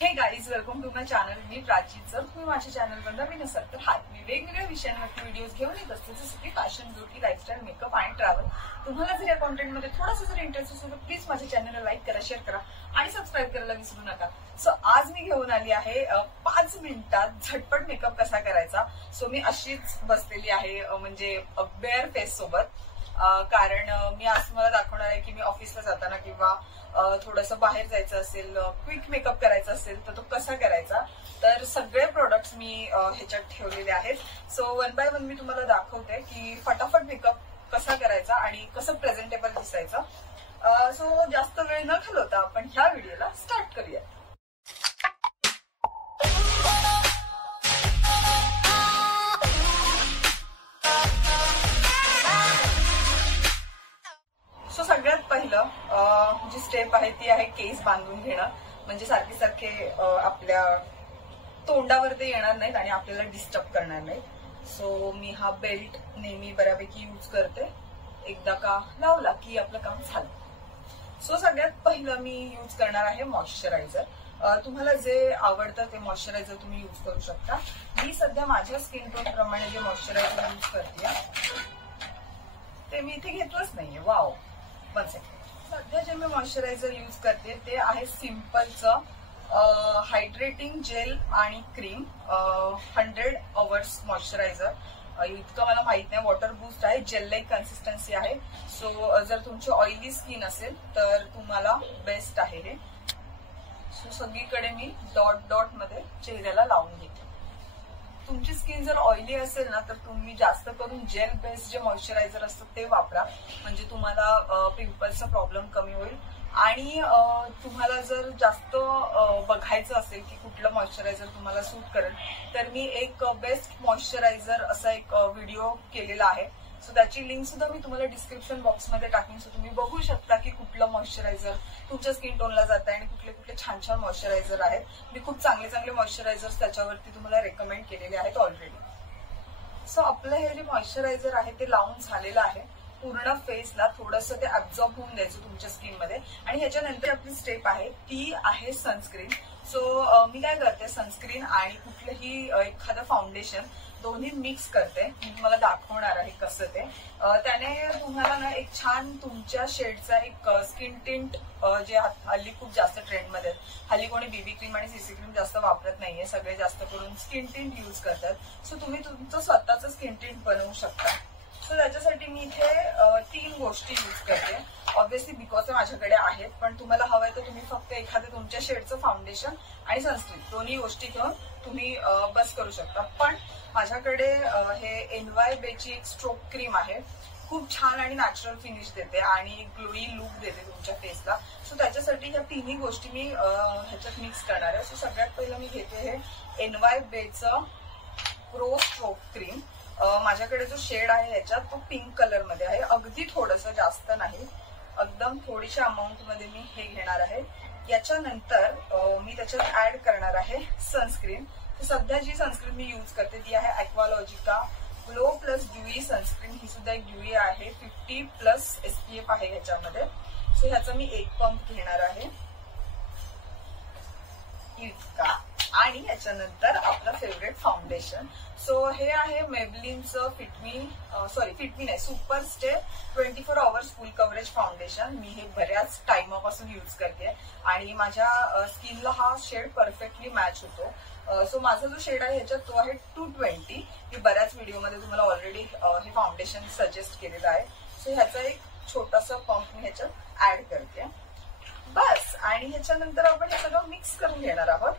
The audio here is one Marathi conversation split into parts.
हे guys, welcome to my channel. मी प्राची. जर तुम्ही माझ्या चॅनलवर नवीन असाल तर मी वेगवेगळ्या विषयांवरती व्हिडिओज घेऊन येत असते, जसं की फॅशन, ब्युटी, लाईफस्टाईल, मेकअप आणि ट्रॅव्हल. तुम्हाला जर या कॉन्टेंटमध्ये थोडासा जर इंटरेस्ट असेल तर प्लीज माझ्या चॅनलला लाईक करा, शेअर करा आणि सबस्क्राईब करायला विसरू नका. सो आज मी घेऊन आली आहे 5 मिनिटात झटपट मेकअप कसा करायचा. सो मी अशीच बसलेली आहे, म्हणजे बेअर फेस सोबत, कारण मी आज तुम्हाला दाखवणार आहे की मी ऑफिसला जाताना किंवा थोडंसं बाहेर जायचं असेल, क्विक मेकअप करायचा असेल तर तो कसा करायचा. तर सगळे प्रोडक्ट्स मी ह्याच्यात ठेवलेले आहेत. सो वन बाय वन मी तुम्हाला दाखवते की फटाफट मेकअप कसा करायचा आणि कसं प्रेझेंटेबल दिसायचं. सो जास्त वेळ न घालवता आपण ह्या व्हिडिओला स्टार्ट करूया. सगळ्यात पहिलं जी स्टेप आहे ती आहे केस बांधून घेणं. म्हणजे सारखे सारखे आपल्या तोंडावर ते येणार नाहीत आणि आपल्याला डिस्टर्ब करणार नाहीत. सो मी हा बेल्ट नेहमी बऱ्यापैकी यूज करते. एकदा का लावला की आपलं काम झालं. सो सगळ्यात पहिलं मी यूज करणार आहे मॉइश्चरायझर. तुम्हाला जे आवडतं ते मॉइश्चरायझर तुम्ही यूज करू शकता. मी सध्या माझ्या स्किन टोन प्रमाणे जे मॉइश्चरायझर यूज करते ते मी इथे घेतलंच नाहीये. वाव, सध्या जे मी मॉइश्चरायझर यूज करते ते आहे सिम्पलचं हायड्रेटिंग जेल आणि क्रीम 100 अवर्स मॉइश्चरायझर. इतकं मला माहित नाही. वॉटर बूस्ट आहे, जेल लाईक कन्सिस्टन्सी आहे. सो जर तुमची ऑइली स्किन असेल तर तुम्हाला बेस्ट आहे हे. सो सगळीकडे मी डॉट डॉट मध्ये चेहऱ्याला लावून घेते. तुमची स्किन जर ऑइली असेल ना तर तुम्ही जास्त करून जेल बेस्ड जे मॉइश्चरायझर असतं ते वापरा, म्हणजे तुम्हाला पिंपल्सचा प्रॉब्लेम कमी होईल. आणि तुम्हाला जर जास्त बघायचं असेल की कुठलं मॉइश्चरायझर तुम्हाला सूट करेल तर मी एक बेस्ट मॉइश्चरायझर असा एक व्हिडिओ केलेला आहे. सो त्याची लिंक सुद्धा मी तुम्हाला डिस्क्रिप्शन बॉक्समध्ये टाकेन. सो तुम्ही बघू शकता की कुठलं मॉइश्चरायझर तुमच्या स्किन टोनला जात आहे आणि कुठले कुठले छान छान मॉइश्चरायझर आहेत. मी खूप चांगले चांगले मॉइश्चरायझर्स त्याच्यावरती तुम्हाला रेकमेंड केलेले आहेत ऑलरेडी. सो आपलं हे जे मॉइश्चरायझर आहे ते लावून झालेलं आहे. पूर्ण फेसला थोडंसं ते ऍब्झॉर्ब होऊन द्यायचं तुमच्या स्किनमध्ये. आणि ह्याच्यानंतर आपली स्टेप आहे ती आहे सनस्क्रीन. सो मी काय करते, सनस्क्रीन आणि कुठलंही एखादं फाउंडेशन दोन्ही मिक्स करते. मी तुम्हाला दाखवणार आहे कसं ते. त्याने तुम्हाला ना एक छान तुमच्या शेडचा एक स्किन टिंट, जे हल्ली खूप जास्त ट्रेंडमध्ये हल्ली कोणी बीबी क्रीम आणि सीसी क्रीम जास्त वापरत नाहीये, सगळे जास्त करून स्किन टिंट यूज करतात. सो तुम्ही तुमचं स्वतःचं स्किन टिंट बनवू शकता. सो त्याच्यासाठी मी इथे 3 गोष्टी यूज करते. ऑब्व्हियसली बिकॉज माझ्याकडे आहेत, पण तुम्हाला हवंय तर तुम्ही फक्त एखादं तुमच्या शेडचं फाउंडेशन आणि सनस्क्रीन दोन्ही गोष्टी घेऊन तुम्ही बस करू शकता. पण माझ्याकडे हे एनवाय बेची एक स्ट्रोक क्रीम आहे. खूप छान आणि नॅचरल फिनिश देते आणि ग्लोई लुक देते तुमच्या फेसला. सो त्याच्यासाठी ह्या तिन्ही गोष्टी मी ह्याच्यात मिक्स करणार आहे. सो सगळ्यात पहिलं मी घेते हे एनवाय बेचं प्रो स्ट्रोक क्रीम. माझ्याकडे जो शेड आहे ह्याच्यात तो पिंक कलर मध्ये आहे. अगदी थोडंसं, जास्त नाही, एकदम थोडीशा अमाऊंट मध्ये मी हे घेणार आहे. याच्यानंतर मी त्याच्यात ऍड करणार आहे सनस्क्रीन. सध्या जी सनस्क्रीन मी यूज करते ती आहे Aqualogica glow plus dewy sunscreen. ही सुद्धा एक ड्यूई आहे. 50+ SPF आहे ह्याच्यामध्ये. सो ह्याचा मी एक पंप घेणार आहे इतका. आणि याच्यानंतर आपलं फेवरेट फाउंडेशन. सो हे आहे मेबलिनचं फिटमी नाही, super stay 24 hours full coverage foundation. मी हे बऱ्याच टाइमापासून यूज करते आणि माझ्या स्किनला हा शेड परफेक्टली मॅच होतो. सो माझा जो शेड आहे ह्याच्यात तो आहे 220. मी बऱ्याच व्हिडिओमध्ये तुम्हाला ऑलरेडी हे फाउंडेशन सजेस्ट केलेलं आहे. सो ह्याचा एक छोटासा पंप मी ह्याच्यात ऍड करते बस. आणि ह्याच्यानंतर आपण हे सगळं मिक्स करून घेणार आहोत.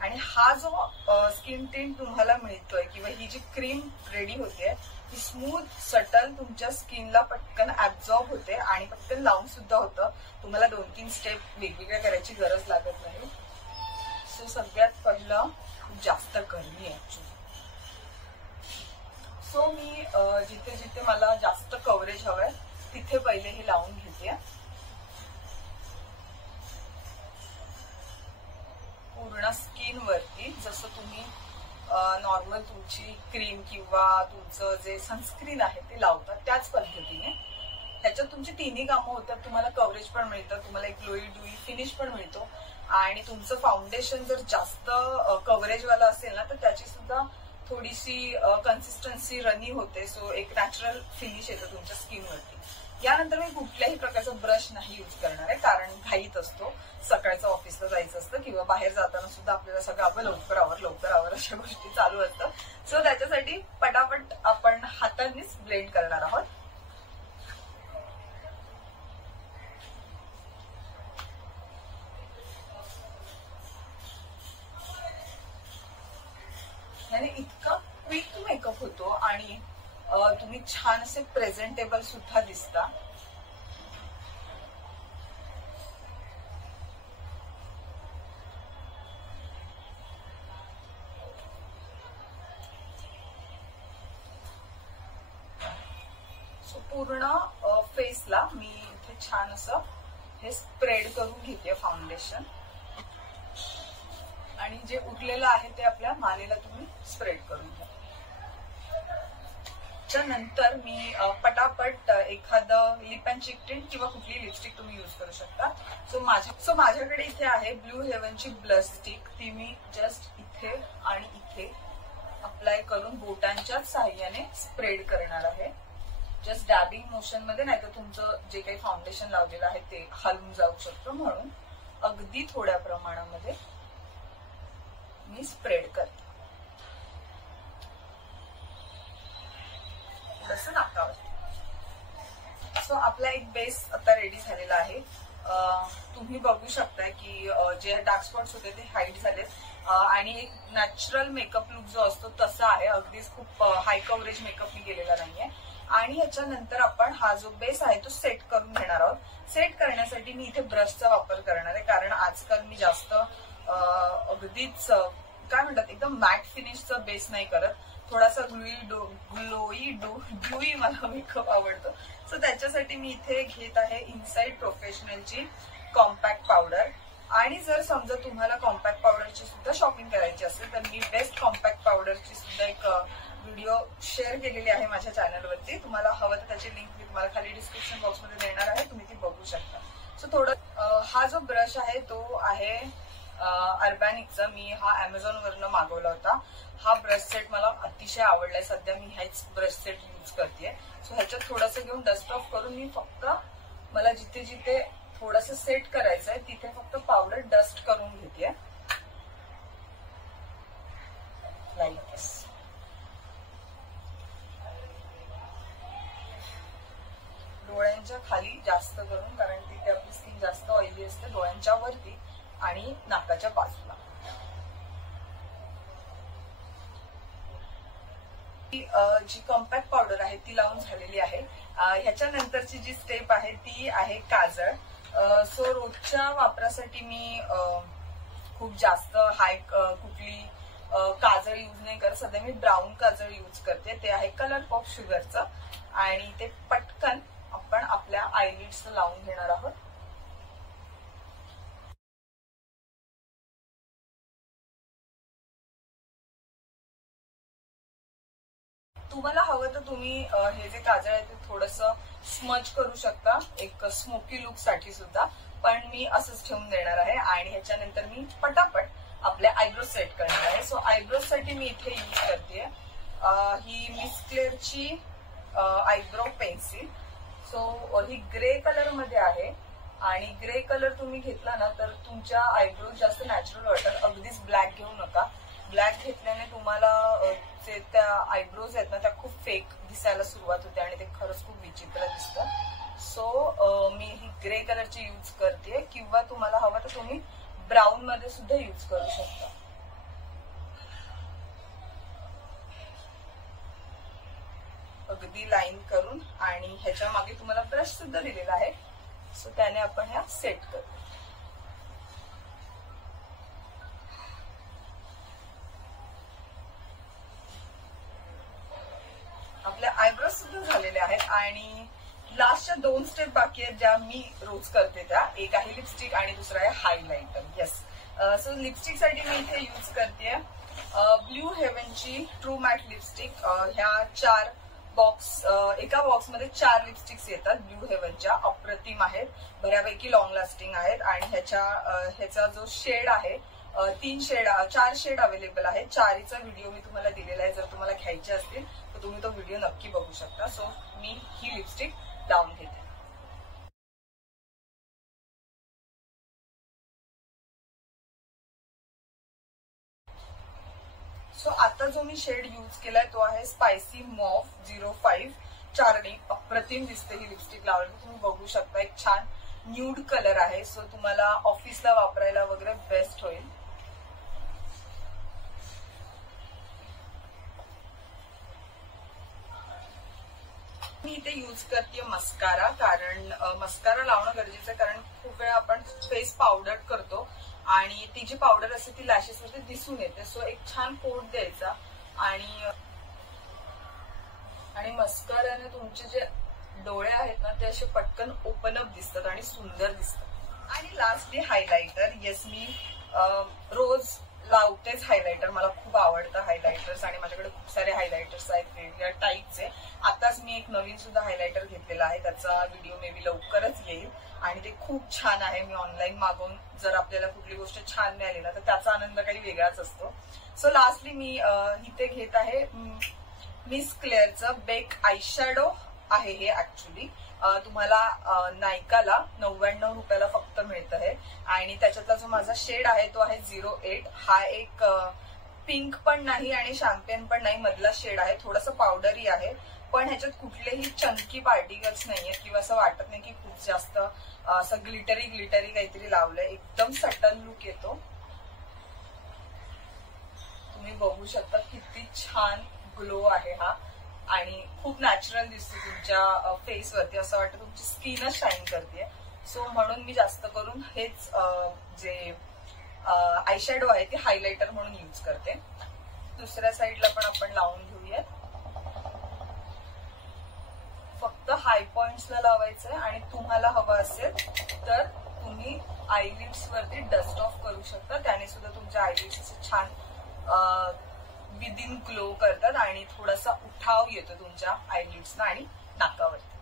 आणि हा जो स्किन टिंट तुम्हाला मिळतोय किंवा ही जी क्रीम रेडी होते ती स्मूथ सटल तुमच्या स्किनला पटकन ऍब्झॉर्ब होते आणि पटकन लावून सुद्धा होतं. तुम्हाला 2-3 स्टेप वेगवेगळ्या करायची गरज लागत नाही. सो सगळ्यात पहिलं जास्त गरमी आहे ऍक्च्युली. सो मी जिथे जिथे मला जास्त कव्हरेज हवंय तिथे पहिले हे लावून घेते. पूर्ण स्किन वरती, जसं तुम्ही नॉर्मल तुमची क्रीम किंवा तुमचं जे सनस्क्रीन आहे ते लावतात त्याच पद्धतीने. ह्याच्यात तुमची तिन्ही कामं होतात. तुम्हाला कव्हरेज पण मिळतं, तुम्हाला एक ग्लोई ड्यूई फिनिश पण मिळतो आणि तुमचं फाउंडेशन जर जास्त कव्हरेज वाला असेल ना तर त्याची सुद्धा थोडीशी कन्सिस्टन्सी रनी होते. सो एक नॅचरल फिनिश येतं तुमच्या स्किनवरती. यानंतर मी कुठल्याही प्रकारचा ब्रश नाही यूज करणार आहे, कारण घाईत असतो, सकाळचं ऑफिसला जायचं असतं किंवा बाहेर जाताना सुद्धा आपल्याला सगळं लवकर आवर अशा गोष्टी चालू असतात. सो त्याच्यासाठी पटापट आपण हातांनीच ब्लेंड करणार आहोत. याने इतका क्विक मेकअप होतो आणि तुम्ही छान असे प्रेझेंटेबल सुद्धा दिसता. सो पूर्ण फेसला मी इथे छान असं हे स्प्रेड करून घेते फाउंडेशन आणि जे उरलेलं आहे ते आपल्या मानेला तुम्ही स्प्रेड करून घ्या. त्यानंतर मी पटापट एखादं लिप अँड चिक टिंट किंवा कुठली लिपस्टिक तुम्ही यूज करू शकता. सो माझ्याकडे इथे आहे ब्लू हेव्हनची ब्लश स्टिक. ती मी जस्ट इथे आणि इथे अप्लाय करून बोटांच्या साहाय्याने स्प्रेड करणार आहे. जस्ट डॅबिंग मोशन मध्ये, नाहीतर तुमचं जे काही फाउंडेशन लावलेलं आहे ते हलून जाऊ शकतं, म्हणून अगदी थोड्या प्रमाणामध्ये मी स्प्रेड करते. तसं नाकावर. सो आपला एक बेस आता रेडी झालेला आहे. तुम्ही बघू शकताय की जे डार्क स्पॉट्स होते ते हाईड झालेत आणि एक नॅचरल मेकअप लुक जो असतो तसा आहे. अगदीच खूप हाय कव्हरेज मेकअप मी केलेला नाहीये. आणि याच्यानंतर आपण हा जो बेस आहे तो सेट करून घेणार आहोत. सेट करण्यासाठी मी इथे ब्रशचा वापर करणार आहे, कारण आजकाल मी जास्त अगदीच काय म्हणतात एकदम मॅट फिनिशचा बेस नाही करत. थोडासा ग्लोई मला मेकअप आवडतो. सो त्याच्यासाठी मी इथे घेत आहे इनसाइड प्रोफेशनलची कॉम्पॅक्ट पावडर. आणि जर समजा तुम्हाला कॉम्पॅक्ट पावडरची सुद्धा शॉपिंग करायची असेल तर मी बेस्ट कॉम्पॅक्ट पावडरची सुद्धा एक व्हिडिओ शेअर केलेली आहे माझ्या चॅनलवरती. तुम्हाला हवं तर त्याची लिंक मी तुम्हाला खाली डिस्क्रिप्शन बॉक्समध्ये देणार आहे, तुम्ही ती बघू शकता. सो थोडं हा जो ब्रश आहे तो आहे अर्बॅनिकचा. मी हा अमेझॉन वरनं मागवला होता. हा ब्रश सेट मला अतिशय आवडलाय. सध्या मी ह्याच ब्रश सेट यूज करते. सो ह्याच्यात थोडंसं घेऊन डस्ट ऑफ करून मी फक्त मला जिथे जिथे थोडंसं सेट करायचं आहे तिथे फक्त पावडर डस्ट करून घेते लाईक दिस. डोळ्यांच्या खाली जास्त करून, कारण तिथे आपली स्किन जास्त ऑइली असते. डोळ्यांच्या वरती आणि नाकाच्या बाजूला. जी कॉम्पॅक्ट पावडर आहे ती लावून झालेली आहे. ह्याच्यानंतरची जी स्टेप आहे ती आहे काजळ. सो रोजच्या वापरासाठी मी खूप जास्त हाय कुठली काजळ यूज नाही करत. सध्या मी ब्राऊन काजळ यूज करते. ते आहे कलर पॉप शुगरचं आणि ते पटकन आपण आपल्या आयलिड्स लावून घेणार आहोत. तुम्हाला हवं तर तुम्ही हे जे काजळ आहे ते थोडंसं स्मच करू शकता एक स्मोकी लुक साठी सुद्धा, पण मी असंच ठेवून देणार आहे. आणि ह्याच्यानंतर मी पटापट आपल्या आयब्रो सेट करणार आहे. सो आयब्रो साठी मी इथे यूज करते ही मिस क्लेअरची आयब्रो पेन्सिल. सो ही ग्रे कलर मध्ये आहे आणि ग्रे कलर तुम्ही घेतला ना तर तुमच्या आयब्रो जास्त नॅचरल वाटतात. अगदीच ब्लॅक घेऊ नका. ब्लॅक घेतल्याने तुम्हाला जे त्या आयब्रोज आहेत ना त्या खूप फेक दिसायला सुरुवात होते आणि ते खरंच खूप विचित्र दिसतं. सो मी ही ग्रे कलरची यूज करते, किंवा तुम्हाला हवं तर तुम्ही ब्राऊन मध्ये सुद्धा यूज करू शकता. अगदी लाईन करून, आणि ह्याच्या मागे तुम्हाला ब्रश सुद्धा दिलेला आहे. सो त्याने आपण ह्या सेट करू. आपल्या आयब्रोज सुद्धा झालेले आहेत आणि लास्टच्या 2 स्टेप बाकी आहेत ज्या मी रोज करते. त्या एक आहे लिपस्टिक आणि दुसरा आहे हायलाइटर. येस. सो लिपस्टिक साठी मी इथे यूज करते ब्लू हेव्हनची ट्रू मॅट लिपस्टिक. ह्या 4 बॉक्स, एका बॉक्समध्ये 4 लिपस्टिक्स येतात ब्लू हेवनच्या. अप्रतिम आहेत, बऱ्यापैकी लॉंग लास्टिंग आहेत. आणि ह्याचा जो शेड आहे 4 शेड अवेलेबल आहे. 4चा व्हिडिओ मी तुम्हाला दिलेला आहे. जर तुम्हाला घ्यायचे असतील तर तुम्ही तो व्हिडिओ नक्की बघू शकता. सो मी ही लिपस्टिक लावून घेते. सो आता जो मी शेड यूज केलाय तो आहे स्पायसी मॉफ 05 चार्नी. अप्रतिम दिसते ही लिपस्टिक लावली. तुम्ही बघू शकता, एक छान न्यूड कलर आहे. सो तुम्हाला ऑफिसला वापरायला वगैरे बेस्ट होईल. मी इथे यूज करते मस्कारा, कारण मस्कारा लावणं गरजेचं आहे. कारण खूप वेळा आपण फेस पावडर करतो आणि ती जी पावडर असते ती लॅशेसवरती दिसून येते. सो एक छान कोट द्यायचा आणि मस्काराने तुमचे जे डोळे आहेत ना ते असे पटकन ओपन अप दिसतात आणि सुंदर दिसतात. आणि लास्टली हायलायटर. येस, मी रोज लावतेच हायलायटर. मला खूप आवडतं हायलायटर्स आणि माझ्याकडे खूप सारे हायलायटर्स आहेत वेगवेगळ्या टाईपचे. आताच मी एक नवीन सुद्धा हायलायटर घेतलेला आहे, त्याचा व्हिडिओ मे बी लवकरच येईल आणि ते खूप छान आहे. मी ऑनलाईन मागवून जर आपल्याला कुठली गोष्ट छान मिळाली ना तर त्याचा आनंद काही वेगळाच असतो. सो लास्टली मी इथे घेत आहे मिस क्लेअरचं बेक आय शॅडो आहे. हे ऍक्च्युली तुम्हाला नायकाला 99 रुपयाला फक्त मिळतं आहे. आणि त्याच्यातला जो माझा शेड आहे तो आहे 08. हा एक पिंक पण नाही आणि शॅम्पेन पण नाही, मधला शेड आहे. थोडंसं पावडरी आहे, पण ह्याच्यात कुठलेही चंकी पार्टिकल्स नाहीये किंवा असं वाटत नाही की खूप जास्त असं ग्लिटरी काहीतरी लावलंय. एकदम सटल लुक येतो. तुम्ही बघू शकता किती छान ग्लो आहे हा आणि खूप नॅचरल दिसते तुमच्या फेसवरती. असं वाटतं तुमची स्किनच शाईन करते. सो म्हणून मी जास्त करून हेच जे आय शॅडो आहे ते हायलायटर म्हणून यूज करते. दुसऱ्या साईडला पण आपण लावून घेऊयात. फक्त हाय पॉइंट्सला लावायचंय आणि तुम्हाला हवं असेल तर तुम्ही आयलिड्स वरती डस्ट ऑफ करू शकता. त्याने सुद्धा तुमच्या आयलिड्स असे छान विदिन ग्लो करतात आणि थोडासा उठाव येतो तुमच्या आयलिड्सना आणि नाकावरती.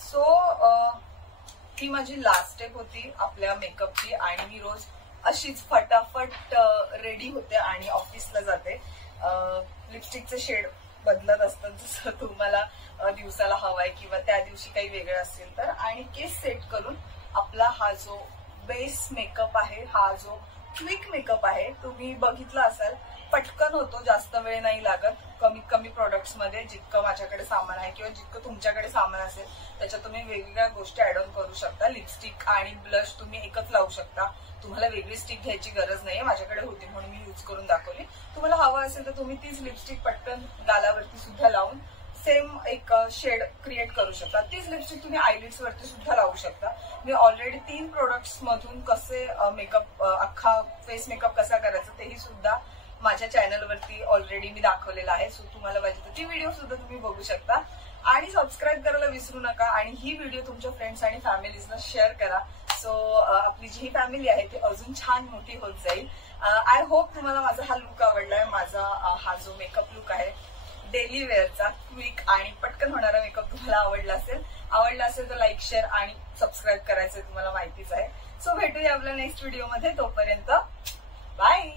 सो ही माझी लास्ट स्टेप होती आपल्या मेकअपची आणि मी रोज अशीच फटाफट रेडी होते आणि ऑफिसला जाते. लिपस्टिकचं शेड बदलत असतात जसं तुम्हाला दिवसाला हवाय किंवा त्या दिवशी काही वेगळं असेल तर. आणि केस सेट करून आपला हा जो बेस मेकअप आहे, हा जो क्विक मेकअप आहे, तुम्ही बघितला असाल पटकन होतो, जास्त वेळ नाही लागत. कमीत कमी प्रोडक्ट्स मध्ये जितकं माझ्याकडे सामान आहे किंवा जितकं तुमच्याकडे सामान असेल त्याच्यात तुम्ही वेगवेगळ्या गोष्टी ऍड ऑन करू शकता. लिपस्टिक आणि ब्लश तुम्ही एकच लावू शकता. तुम्हाला वेगळी स्टिक घ्यायची गरज नाहीये. माझ्याकडे होती म्हणून मी यूज करून दाखवली. तुम्हाला हवं असेल तर तुम्ही तीच लिपस्टिक पटकन गालावरती सुद्धा लावून सेम एक शेड क्रिएट करू शकता. तीच लिपस्टिक तुम्ही आयलिड्स वरती सुद्धा लावू शकता. मी ऑलरेडी 3 प्रोडक्ट्स मधून कसे मेकअप, अख्खा फेस मेकअप कसा करायचा तेही सुद्धा माझ्या चॅनलवरती ऑलरेडी मी दाखवलेला आहे. सो तुम्हाला पाहिजे तर ती व्हिडिओ सुद्धा तुम्ही बघू शकता. आणि सबस्क्राईब करायला विसरू नका आणि ही व्हिडिओ तुमच्या फ्रेंड्स आणि फॅमिलीजना शेअर करा. सो आपली जी फॅमिली आहे ती अजून छान मोठी होत जाईल. आय होप तुम्हाला माझा हा लुक आवडलाय. माझा हा जो मेकअप लुक आहे डेली वेअरचा क्विक आणि पटकन होणारा मेकअप तुम्हाला आवडला असेल तर लाईक, शेअर आणि सबस्क्राईब करायचं तुम्हाला माहितीच आहे. सो भेटूया आपल्या नेक्स्ट व्हिडिओमध्ये. तोपर्यंत बाय.